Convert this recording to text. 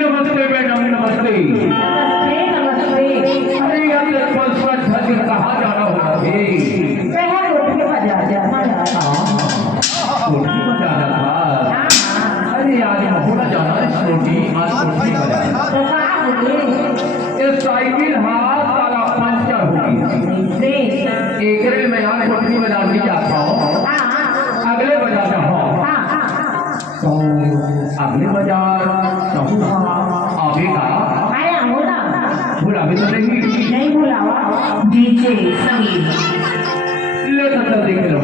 नमस्ते मैडम, नमस्ते। नमस्ते नमस्ते। अरे यार कहाँ जाना होगा रोटी बाजार जाना रोटी को जाना था। अरे आज महोड़ा जाना है रोटी, आज रोटी ये साइकिल हाथ सारा पंचर होगी। एक में आज रोटी बाजार नहीं जाता हूँ, अगले बाजार जाऊँ तो अगले बाजार जाऊँगा आगे का भूला भी तो नहीं बुलावा। डीजे समीर ले तो देख लो।